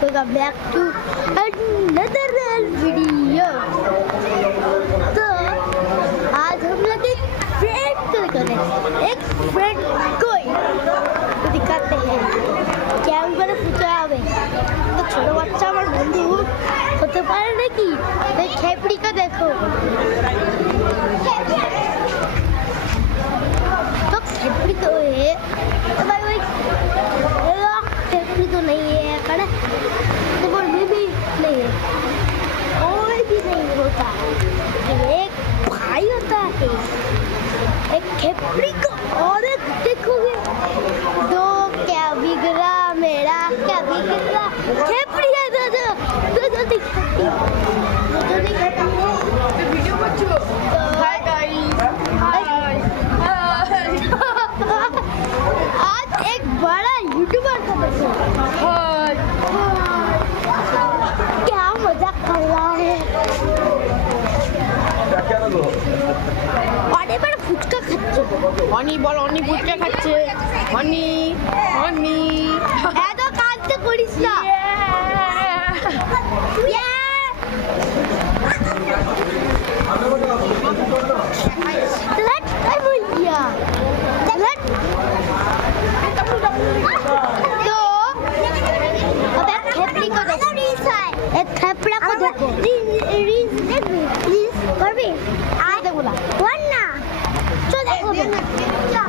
welcome back to another video। तो आज हम लोग एक फ्रेंड को करें, एक फ्रेंड कोई तो दिखाते हैं क्या उनका पूछा হবে तो छोटा बच्चा আমার বন্ধু হতে পারে নাকি এই খেপড়ি को देखो तो खेपड़ी तो है तो भाई वही खेपड़ी तो नहीं है कड़ा तो वो भी नहीं है कोई भी नहीं होता एक भाई होता है एक खेपड़ी को और एक देखोगे दो क्या बिगड़ा मेरा क्या बिगड़ा खेपड़ी है दो दिखाती वीडियो बच्चों हाय गाइस आज एक बड़ा यूट्यूबर का देखो हाय क्या मजाक कर रहा है অনেক বড় ফুচকা খাচ্ছে অনি বল অনি ফুচকা খাচ্ছে অনি অনি এত কাঁদতে করিস না चलट काय बोल दिया चलट तो अब एक खेपड़ी को देखो एक खेपड़ा को देखो रील्स देख प्लीज करबी आ दे बोला वरना चल देखो जा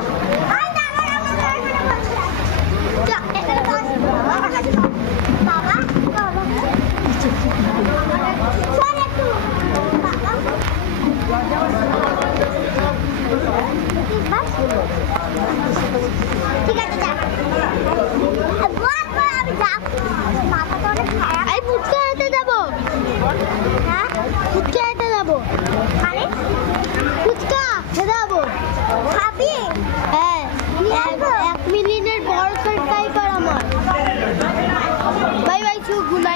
ফুচকা